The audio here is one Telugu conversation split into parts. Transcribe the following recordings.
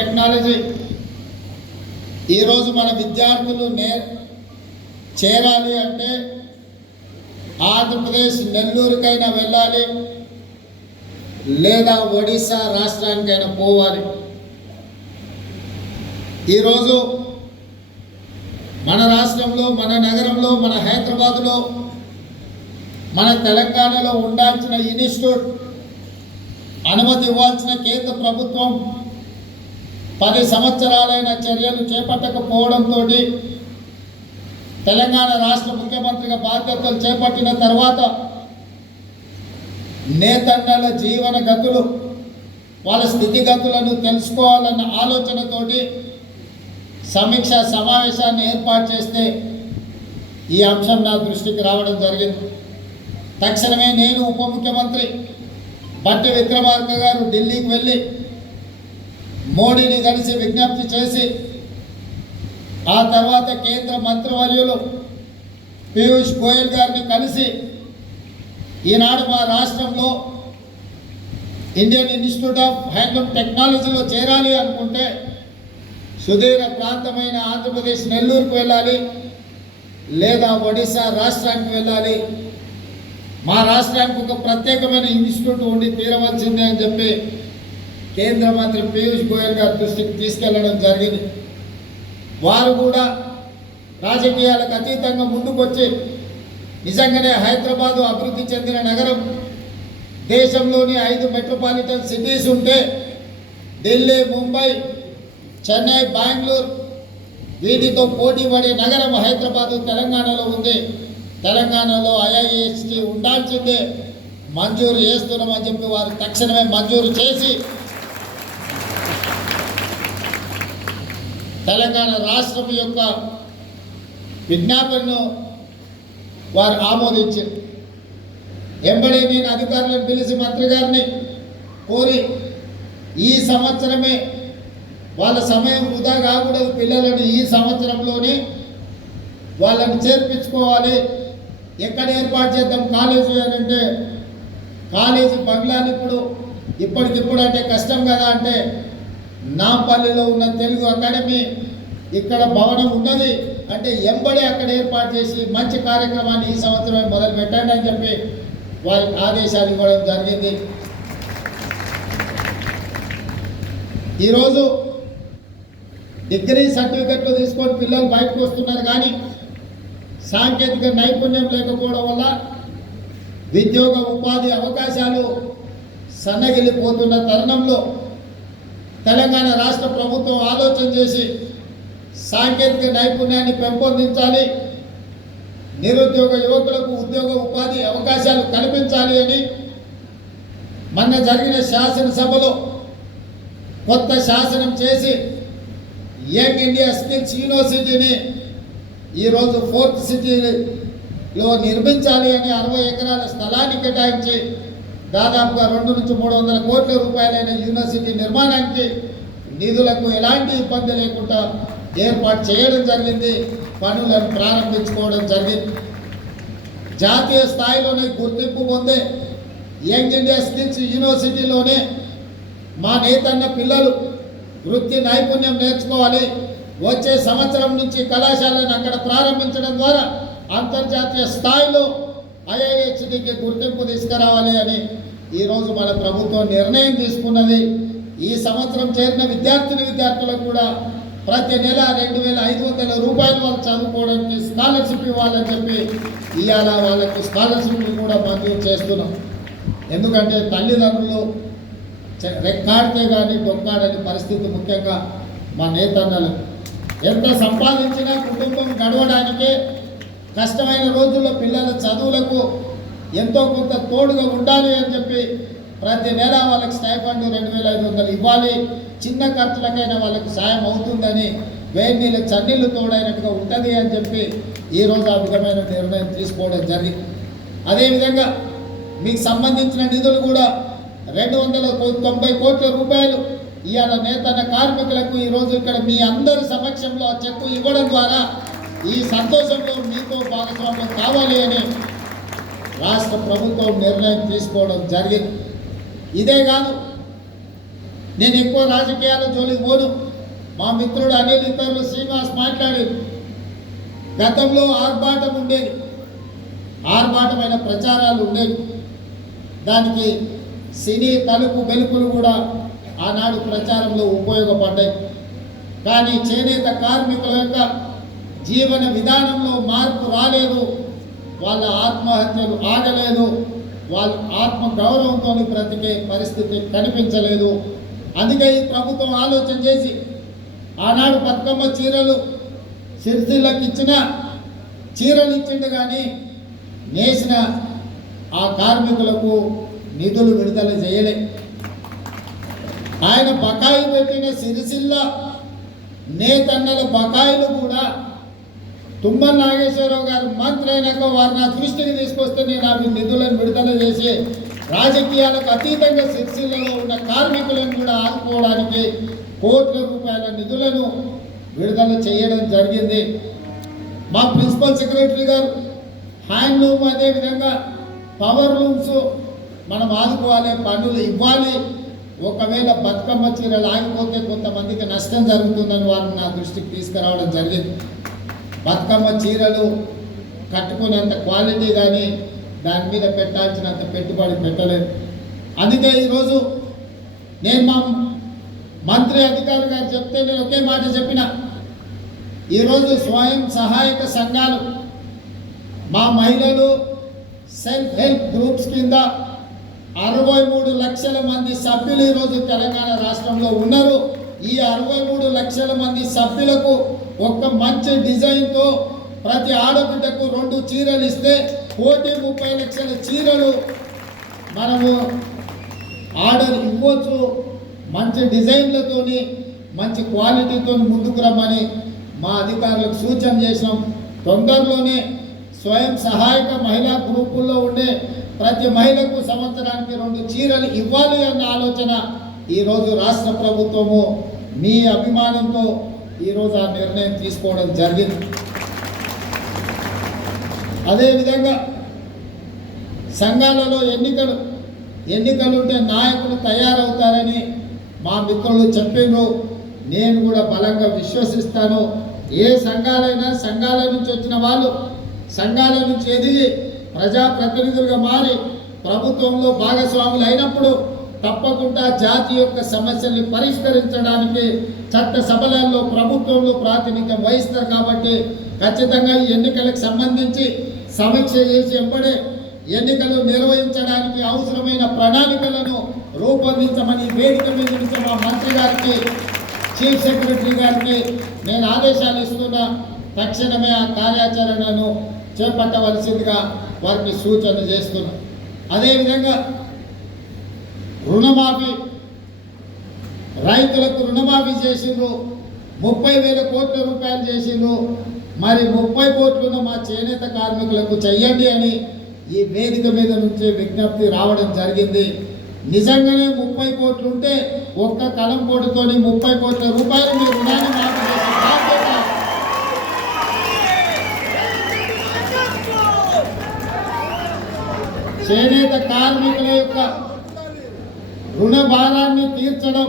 టెక్నాలజీ. ఈరోజు మన విద్యార్థులు నే చేరాలి అంటే ఆంధ్రప్రదేశ్ నెల్లూరుకైనా వెళ్ళాలి లేదా ఒడిశా రాష్ట్రానికైనా పోవాలి. ఈరోజు మన రాష్ట్రంలో మన నగరంలో మన హైదరాబాదులో మన తెలంగాణలో ఉండాల్సిన ఇన్స్టిట్యూట్ అనుమతి ఇవ్వాల్సిన కేంద్ర ప్రభుత్వం పది సంవత్సరాలైన చర్యలు చేపట్టకపోవడంతో తెలంగాణ రాష్ట్ర ముఖ్యమంత్రిగా బాధ్యతలు చేపట్టిన తర్వాత నేతన్నల జీవన గతులు వాళ్ళ స్థితిగతులను తెలుసుకోవాలన్న ఆలోచనతోటి సమీక్ష సమావేశాన్ని ఏర్పాటు చేస్తే ఈ అంశం నా దృష్టికి రావడం జరిగింది. తక్షణమే నేను ఉప ముఖ్యమంత్రి బట్టి విక్రమార్క గారు ఢిల్లీకి వెళ్ళి మోడీని కలిసి విజ్ఞప్తి చేసి ఆ తర్వాత కేంద్ర మంత్రివర్యులు పీయూష్ గోయల్ గారిని కలిసి ఈనాడు మా రాష్ట్రంలో ఇండియన్ ఇన్స్టిట్యూట్ ఆఫ్ హ్యాండ్లూమ్ టెక్నాలజీలో చేరాలి అనుకుంటే సుదీర్ఘ ప్రాంతమైన ఆంధ్రప్రదేశ్ నెల్లూరుకు వెళ్ళాలి లేదా ఒడిశా రాష్ట్రానికి వెళ్ళాలి. మా రాష్ట్రానికి ఒక ప్రత్యేకమైన ఇన్స్టిట్యూట్ ఉండి తీరవలసిందే అని చెప్పి కేంద్ర మంత్రి పీయూష్ గోయల్ గారి దృష్టికి తీసుకెళ్ళడం జరిగింది. వారు కూడా రాజకీయాలకు అతీతంగా ముందుకొచ్చి నిజంగానే హైదరాబాదు అభివృద్ధి చెందిన నగరం. దేశంలోని ఐదు మెట్రోపాలిటన్ సిటీస్ ఉంటే ఢిల్లీ ముంబై చెన్నై బెంగళూరు వీటితో పోటీ పడే నగరం హైదరాబాదు తెలంగాణలో ఉంది. తెలంగాణలో ఐఐఎస్టీ ఉండాల్సిందే. మంజూరు చేస్తున్నామని చెప్పి వారు తక్షణమే మంజూరు చేసి తెలంగాణ రాష్ట్రం యొక్క విజ్ఞాపనను వారు ఆమోదించారు. ఎంబడి నేను అధికారులను పిలిచి మంత్రి గారిని కోరి ఈ సంవత్సరమే వాళ్ళ సమయం వృధా కాకూడదు. పిల్లలను ఈ సంవత్సరంలోనే వాళ్ళని చేర్పించుకోవాలి. ఎక్కడ ఏర్పాటు చేద్దాం కాలేజీ అని అంటే కాలేజీ బంగ్లాని ఇప్పుడు ఇప్పటికిప్పుడు అంటే కష్టం కదా అంటే నాంపల్లిలో ఉన్న తెలుగు అకాడమీ ఇక్కడ భవనం ఉన్నది. అంటే ఎంబడి అక్కడ ఏర్పాటు చేసి మంచి కార్యక్రమాన్ని ఈ సంవత్సరమే మొదలు పెట్టండి అని చెప్పి వారికి ఆదేశాలు ఇవ్వడం జరిగింది. ఈరోజు డిగ్రీ సర్టిఫికెట్లు తీసుకొని పిల్లలు బయటకు వస్తున్నారు కానీ సాంకేతిక నైపుణ్యం లేకపోవడం వల్ల ఉద్యోగ ఉపాధి అవకాశాలు సన్నగిల్లిపోతున్న తరుణంలో తెలంగాణ రాష్ట్ర ప్రభుత్వం ఆలోచన చేసి సాంకేతిక నైపుణ్యాన్ని పెంపొందించాలి. నిరుద్యోగ యువకులకు ఉద్యోగ ఉపాధి అవకాశాలు కల్పించాలి అని మొన్న జరిగిన శాసనసభలో కొత్త శాసనం చేసి యంగ్ ఇండియా స్కిల్స్ యూనివర్సిటీని ఈరోజు ఫోర్త్ సిటీలో నిర్మించాలి అని అరవై ఎకరాల స్థలాన్ని కేటాయించి దాదాపుగా రెండు నుంచి మూడు వందల కోట్ల రూపాయలైన యూనివర్సిటీ నిర్మాణానికి నిధులకు ఎలాంటి ఇబ్బంది లేకుండా ఏర్పాటు చేయడం జరిగింది పనులను ప్రారంభించుకోవడం జరిగింది. జాతీయ స్థాయిలోనే గుర్తింపు పొందే యంగ్ ఇండియా స్కిల్స్ యూనివర్సిటీలోనే మా నేతన్న పిల్లలు వృత్తి నైపుణ్యం నేర్చుకోవాలి. వచ్చే సంవత్సరం నుంచి కళాశాలను అక్కడ ప్రారంభించడం ద్వారా అంతర్జాతీయ స్థాయిలో ఐఐహెచ్డికి గుర్తింపు తీసుకురావాలి అని ఈరోజు మన ప్రభుత్వం నిర్ణయం తీసుకున్నది. ఈ సంవత్సరం చేరిన విద్యార్థిని విద్యార్థులకు కూడా ప్రతి నెల రెండు వేల ఐదు వందల రూపాయలు వాళ్ళు చదువుకోవడానికి స్కాలర్షిప్ ఇవ్వాలని చెప్పి ఇవాళ వాళ్ళకి స్కాలర్షిప్లు కూడా మంజూరు చేస్తున్నాం. ఎందుకంటే తల్లిదండ్రులు చె- రెక్కాడితే కానీ డొక్కాడని పరిస్థితి ముఖ్యంగా మా నేతన్నలు. ఎంత సంపాదించినా కుటుంబం గడవడానికే కష్టమైన రోజుల్లో పిల్లల చదువులకు ఎంతో కొంత తోడుగా ఉండాలి అని చెప్పి ప్రతి నెల వాళ్ళకి స్టైఫండ్ రెండు వేల ఐదు వందలు ఇవ్వాలి. చిన్న ఖర్చులకైనా వాళ్ళకి సాయం అవుతుందని వేడి నీళ్ళు చన్నీళ్ళు తోడైనట్టుగా ఉంటుంది అని చెప్పి ఈరోజు ఆ విధమైన నిర్ణయం తీసుకోవడం జరిగింది. అదేవిధంగా మీకు సంబంధించిన నిధులు కూడా రెండు వందల తొంభై కోట్ల రూపాయలు ఇవాళ నేతన్న కార్మికులకు ఈరోజు ఇక్కడ మీ అందరి సమక్షంలో ఆ చెక్కు ఇవ్వడం ద్వారా ఈ సంతోషంలో మీతో భాగస్వామ్యం కావాలి అని రాష్ట్ర ప్రభుత్వం నిర్ణయం తీసుకోవడం జరిగింది. ఇదే కాదు నేను ఎక్కువ రాజకీయాల జోలికి పోను. మా మిత్రుడు అనిల్ ఇతరులు శ్రీనివాస్ మాట్లాడారు. గతంలో ఆర్భాటం ఉండేది. ఆర్భాటమైన ప్రచారాలు ఉండేవి. దానికి సినీ తలుపు వెలుపులు కూడా ఆనాడు ప్రచారంలో ఉపయోగపడ్డాయి. కానీ చేనేత కార్మికుల యొక్క జీవన విధానంలో మార్పు రాలేదు. వాళ్ళ ఆత్మహత్యలు ఆగలేదు. వాళ్ళ ఆత్మ గౌరవంతో బ్రతికే పరిస్థితి కనిపించలేదు. అందుకే ఈ ప్రభుత్వం ఆలోచన చేసి ఆనాడు బతుకమ్మ చీరలు సిరిసిల్లకి ఇచ్చిన చీరలు ఇచ్చిండు కానీ నేసిన ఆ కార్మికులకు నిధులు విడుదల చేయలే. ఆయన బకాయి పెట్టిన సిరిసిల్ల నేతన్నల బకాయిలు కూడా తుమ్మల నాగేశ్వరరావు గారు మంత్రి అయినాక వారు నా దృష్టికి తీసుకొస్తే నేను అవి నిధులను విడుదల చేసి రాజకీయాలకు అతీతంగా సిరిసిల్లలో ఉన్న కార్మికులను కూడా ఆదుకోవడానికి కోట్ల రూపాయల నిధులను విడుదల చేయడం జరిగింది. మా ప్రిన్సిపల్ సెక్రటరీ గారు హ్యాండ్లూమ్ అదేవిధంగా పవర్ లూమ్స్ మనం ఆదుకోవాలి పనులు ఇవ్వాలి. ఒకవేళ బతుకమ్మ చీరలు ఆగిపోతే కొంతమందికి నష్టం జరుగుతుందని వారు నా దృష్టికి తీసుకురావడం జరిగింది. బతుకమ్మ చీరలు కట్టుకునేంత క్వాలిటీ కానీ దాని మీద పెట్టాల్సినంత పెట్టుబడి పెట్టలేదు. అందుకే ఈరోజు నేను మా మంత్రి అధికారి గారు చెప్తే నేను ఒకే మాట చెప్పిన. ఈరోజు స్వయం సహాయక సంఘాలు మా మహిళలు సెల్ఫ్ హెల్ప్ గ్రూప్స్ కింద అరవై మూడు లక్షల మంది సభ్యులు ఈరోజు తెలంగాణ రాష్ట్రంలో ఉన్నారు. ఈ అరవై మూడు లక్షల మంది సభ్యులకు ఒక మంచి డిజైన్తో ప్రతి ఆడబిడ్డకు రెండు చీరలు ఇస్తే కోటి ముప్పై లక్షల చీరలు మనము ఆర్డర్ ఇవ్వచ్చు. మంచి డిజైన్లతోని మంచి క్వాలిటీతో ముందుకు రమ్మని మా అధికారులకు సూచన చేసినాం తొందరలోనే స్వయం సహాయక మహిళా గ్రూపుల్లో ఉండే ప్రతి మహిళకు సంవత్సరానికి రెండు చీరలు ఇవ్వాలి అన్న ఆలోచన ఈరోజు రాష్ట్ర ప్రభుత్వము. మీ అభిమానంతో ఈరోజు ఆ నిర్ణయం తీసుకోవడం జరిగింది. అదేవిధంగా సంఘాలలో ఎన్నికలు ఎన్నికలు ఉంటే నాయకులు తయారవుతారని మా మిత్రులు చెప్పిండ్రు. నేను కూడా బలంగా విశ్వసిస్తాను. ఏ సంఘాలైనా సంఘాల నుంచి వచ్చిన వాళ్ళు సంఘాల నుంచి ఎదిగి ప్రజాప్రతినిధులుగా మారి ప్రభుత్వంలో భాగస్వాములు అయినప్పుడు తప్పకుండా జాతి యొక్క సమస్యల్ని పరిష్కరించడానికి చట్ట సభలలో ప్రభుత్వంలో ప్రాతినిధ్యం వహిస్తారు కాబట్టి ఖచ్చితంగా ఈ ఎన్నికలకు సంబంధించి సమీక్ష చేసి ఎంబడే ఎన్నికలు నిర్వహించడానికి అవసరమైన ప్రణాళికలను రూపొందించమని వేదిక మీద మా మంత్రి గారికి చీఫ్ సెక్రటరీ గారికి నేను ఆదేశాలు ఇస్తున్న. తక్షణమే ఆ కార్యాచరణను చేపట్టవలసిందిగా వారికి సూచన చేస్తున్నా. అదేవిధంగా రుణమాఫీ రైతులకు రుణమాఫీ చేసిండ్రు. ముప్పై వేల కోట్ల రూపాయలు చేసిండ్రు. మరి ముప్పై కోట్లను మా చేనేత కార్మికులకు చెయ్యండి అని ఈ వేదిక మీద నుంచే విజ్ఞప్తి రావడం జరిగింది. నిజంగానే ముప్పై కోట్లు ఉంటే ఒక్క కలం కోటితోని ముప్పై కోట్ల రూపాయలు మీ రుణాన్ని మాకు చేనేత కార్మికుల యొక్క రుణ భారాన్ని తీర్చడం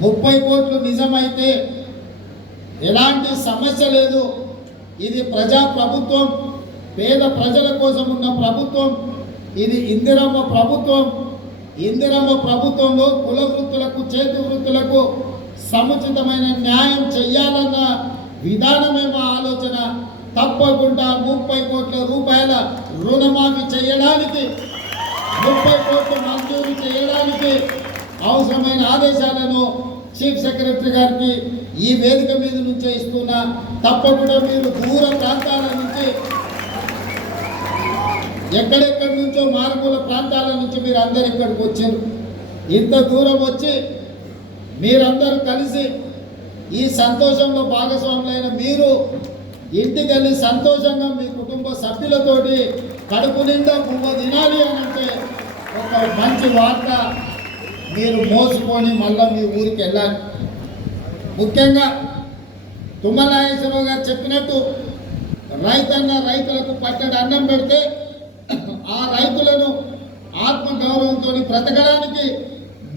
ముప్పై కోట్లు నిజమైతే ఎలాంటి సమస్య లేదు. ఇది ప్రజా ప్రభుత్వం పేద ప్రజల కోసం ఉన్న ప్రభుత్వం ఇది ఇందిరమ్మ ప్రభుత్వం. ఇందిరమ్మ ప్రభుత్వంలో కుల వృత్తులకు చేతి వృత్తులకు సముచితమైన న్యాయం చెయ్యాలన్న విధానమే మా ఆలోచన. తప్పకుండా ముప్పై కోట్ల రూపాయల రుణమాఫీ చేయడానికి ముప్పై కోట్లు మంజూరు చేయడానికి అవసరమైన ఆదేశాలను చీఫ్ సెక్రటరీ గారికి ఈ వేదిక మీద నుంచే ఇస్తున్నా తప్పకుండా మీరు దూర ప్రాంతాల నుంచి ఎక్కడెక్కడి నుంచో మారుమూల ప్రాంతాల నుంచి మీరు అందరు ఇక్కడికి వచ్చారు. ఇంత దూరం వచ్చి మీరందరూ కలిసి ఈ సంతోషంలో భాగస్వాములైన మీరు ఇంటికి వెళ్ళి సంతోషంగా మీ కుటుంబ సభ్యులతోటి కడుపు నిండా పువ్వు తినాలి అని అంటే ఒక మంచి వార్త మీరు మోసుకొని మళ్ళీ మీ ఊరికి వెళ్ళాలి. ముఖ్యంగా తుమ్మల నాగేశ్వరరావు గారు చెప్పినట్టు రైతన్న రైతులకు పట్టడి అన్నం పెడితే ఆ రైతులను ఆత్మగౌరవంతో బ్రతకడానికి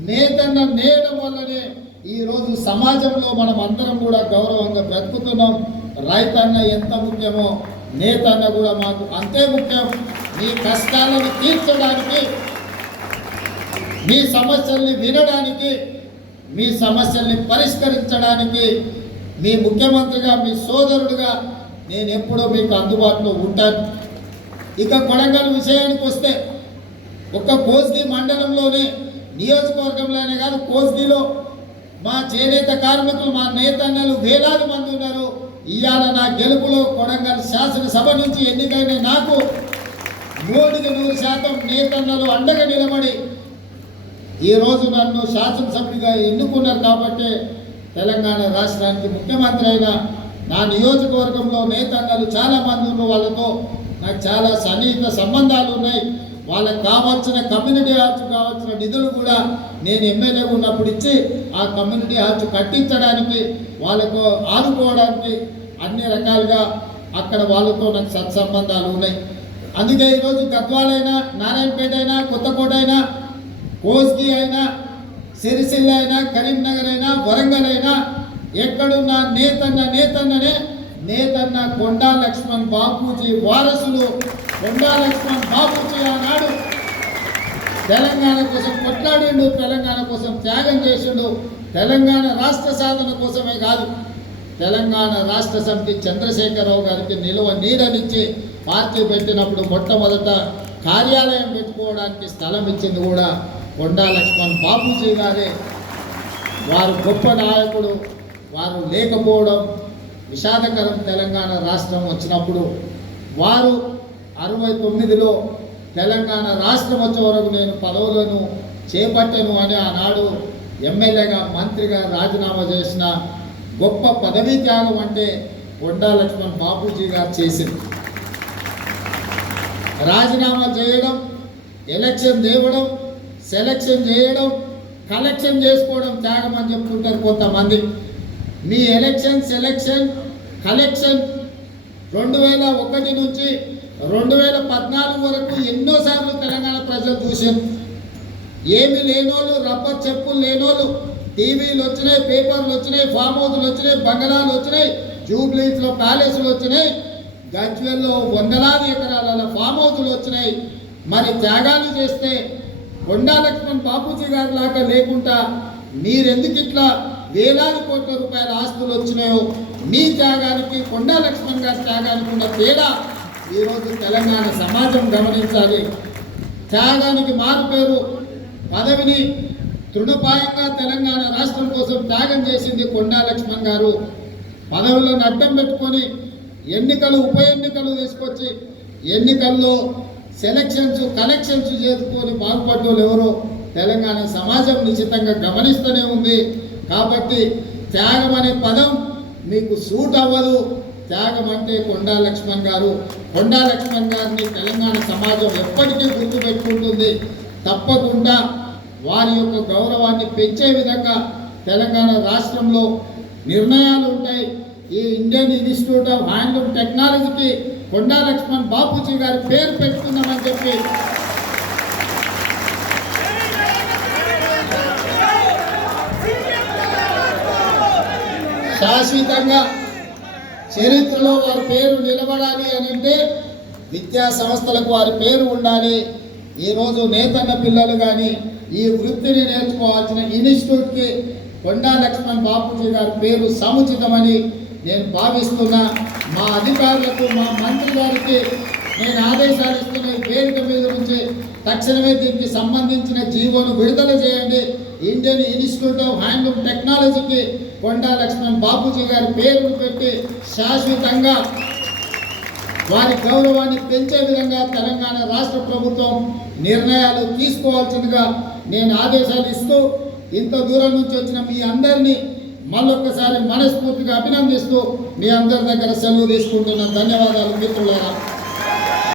నేతన్న నేయడం వల్లనే ఈరోజు సమాజంలో మనం అందరం కూడా గౌరవంగా బ్రతుకుతున్నాం. రైతన్న ఎంత ముఖ్యమో నేతన్న కూడా మాకు అంతే ముఖ్యం. మీ కష్టాలను తీర్చడానికి మీ సమస్యల్ని వినడానికి మీ సమస్యల్ని పరిష్కరించడానికి మీ ముఖ్యమంత్రిగా మీ సోదరుడుగా నేను ఎప్పుడూ మీకు అందుబాటులో ఉంటాను. ఇక కొడంగల్ విషయానికి వస్తే ఒక్క కోస్గి మండలంలోనే నియోజకవర్గంలోనే కాదు కోస్గిలో మా చేనేత కార్మికులు మా నేతన్నలు వేలాది మంది ఉన్నారు. ఇవాళ నా గెలుపులో కొడంగల్ శాసనసభ నుంచి ఎన్నికైన నాకు నూటికి నూరు శాతం నేతన్నలు అండగా నిలబడి ఈ రోజు నన్ను శాసనసభ్యుడిగా ఎన్నుకున్నారు కాబట్టి తెలంగాణ రాష్ట్రానికి ముఖ్యమంత్రి అయిన నా నియోజకవర్గంలో నేతన్నలు చాలా మంది ఉన్న వాళ్ళతో నాకు చాలా సన్నిహిత సంబంధాలు ఉన్నాయి. వాళ్ళకి కావాల్సిన కమ్యూనిటీ హాల్స్ కావాల్సిన నిధులు కూడా నేను ఎమ్మెల్యే ఉన్నప్పుడు ఇచ్చి ఆ కమ్యూనిటీ హాల్స్ కట్టించడానికి వాళ్ళకు ఆదుకోవడానికి అన్ని రకాలుగా అక్కడ వాళ్ళతో నాకు సత్సంబంధాలు ఉన్నాయి. అందుకే ఈరోజు గద్వాలైనా నారాయణపేట అయినా కొత్తకోట అయినా కోస్గి అయినా సిరిసిల్ల అయినా కరీంనగర్ అయినా వరంగల్ అయినా ఎక్కడున్న నేతన్న నేతన్ననే నేతన్న కొండా లక్ష్మణ్ బాపూజీ వారసులు కొండా లక్ష్మణ్ బాపూజీ ఆనాడు తెలంగాణ కోసం కొట్లాడిండు తెలంగాణ కోసం త్యాగం చేసిండు. తెలంగాణ రాష్ట్ర సాధన కోసమే కాదు తెలంగాణ రాష్ట్ర సమితి చంద్రశేఖరరావు గారికి నిలువ నీడనిచ్చి పార్టీ పెట్టినప్పుడు మొట్టమొదట కార్యాలయం పెట్టుకోవడానికి స్థలం ఇచ్చింది కూడా కొండా లక్ష్మణ్ బాపూజీ గారే వారు గొప్ప నాయకుడు వారు లేకపోవడం విషాదకరం తెలంగాణ రాష్ట్రం వచ్చినప్పుడు. వారు అరవై తొమ్మిదిలో తెలంగాణ రాష్ట్రం వచ్చే వరకు నేను పదవులను చేపట్టను అని ఆనాడు ఎమ్మెల్యేగా మంత్రిగా రాజీనామా చేసిన గొప్ప పదవీ త్యాగం అంటే కొండా లక్ష్మణ్ బాపూజీ గారు చేసింది. రాజీనామా చేయడం ఎలక్షన్ తేవడం సెలక్షన్ చేయడం కలెక్షన్ చేసుకోవడం త్యాగం అని చెప్తుంటారు కొంతమంది. మీ ఎలక్షన్ సెలక్షన్ కలెక్షన్ రెండు వేల ఒకటి నుంచి రెండు వేల పద్నాలుగు వరకు ఎన్నోసార్లు తెలంగాణ ప్రజలు చూశారు. ఏమి లేనోళ్ళు రబ్బర్ చెప్పులు లేనోళ్ళు టీవీలు వచ్చినాయి పేపర్లు వచ్చినాయి ఫామ్ హౌస్లు వచ్చినాయి బంగళాలు వచ్చినాయి జూబ్లీస్లో ప్యాలెస్లు వచ్చినాయి గజ్వెల్లో వందలాది ఎకరాల ఫామ్ హౌస్లు వచ్చినాయి. మరి త్యాగాలు చేస్తే కొండా లక్ష్మణ్ బాపూజీ గారి లాగా లేకుండా మీరెందుకు ఇట్లా వేలాది కోట్ల రూపాయల ఆస్తులు వచ్చినాయో మీ త్యాగానికి కొండా లక్ష్మణ్ గారి త్యాగానికి ఉన్న తేడా ఈరోజు తెలంగాణ సమాజం గమనించాలి. త్యాగానికి మారు పేరు పదవిని తృణపాయంగా తెలంగాణ రాష్ట్రం కోసం త్యాగం చేసింది కొండా లక్ష్మణ్ గారు. పదవులను అడ్డం పెట్టుకొని ఎన్నికలు ఉప ఎన్నికలు తీసుకొచ్చి ఎన్నికల్లో సెలక్షన్స్ కలెక్షన్స్ చేసుకొని బాగుపడ్డోళ్ళు ఎవరో తెలంగాణ సమాజం నిశ్చితంగా గమనిస్తూనే ఉంది. కాబట్టి త్యాగం అనే పదం మీకు సూట్ అవ్వదు. త్యాగం అంటే కొండా లక్ష్మణ్ గారు. కొండా లక్ష్మణ్ గారిని తెలంగాణ సమాజం ఎప్పటికీ గుర్తుపెట్టుకుంటుంది. తప్పకుండా వారి యొక్క గౌరవాన్ని పెంచే విధంగా తెలంగాణ రాష్ట్రంలో నిర్ణయాలు ఉంటాయి. ఈ ఇండియన్ ఇన్స్టిట్యూట్ ఆఫ్ హ్యాండ్లూమ్ టెక్నాలజీకి కొండా లక్ష్మణ్ బాపూజీ గారి పేరు పెట్టుకుందామని చెప్పి శాశ్వతంగా చరిత్రలో వారి పేరు నిలబడాలి అని అంటే విద్యా సంస్థలకు వారి పేరు ఉండాలి. ఈరోజు నేతన్న పిల్లలు కానీ ఈ వృత్తిని నేర్చుకోవాల్సిన ఇన్స్టిట్యూట్కి కొండా లక్ష్మణ్ బాపూజీ గారి పేరు సముచితమని నేను భావిస్తున్నా మా అధికారులకు మా మంత్రి గారికి నేను ఆదేశాలు ఇస్తున్న పేరిట మీద నుంచి తక్షణమే దీనికి సంబంధించిన జీవోను విడుదల చేయండి. ఇండియన్ ఇన్స్టిట్యూట్ ఆఫ్ హ్యాండ్లూమ్ టెక్నాలజీకి కొండా లక్ష్మణ్ బాపూజీ గారి పేరును పెట్టి శాశ్వతంగా వారి గౌరవాన్ని పెంచే విధంగా తెలంగాణ రాష్ట్ర ప్రభుత్వం నిర్ణయాలు తీసుకోవాల్సిందిగా నేను ఆదేశాలు ఇస్తూ ఇంత దూరం నుంచి వచ్చిన మీ అందరినీ మళ్ళొక్కసారి మనస్ఫూర్తిగా అభినందిస్తూ మీ అందరి దగ్గర సెలవు తీసుకుంటున్నాను. ధన్యవాదాలు మిత్రులారా.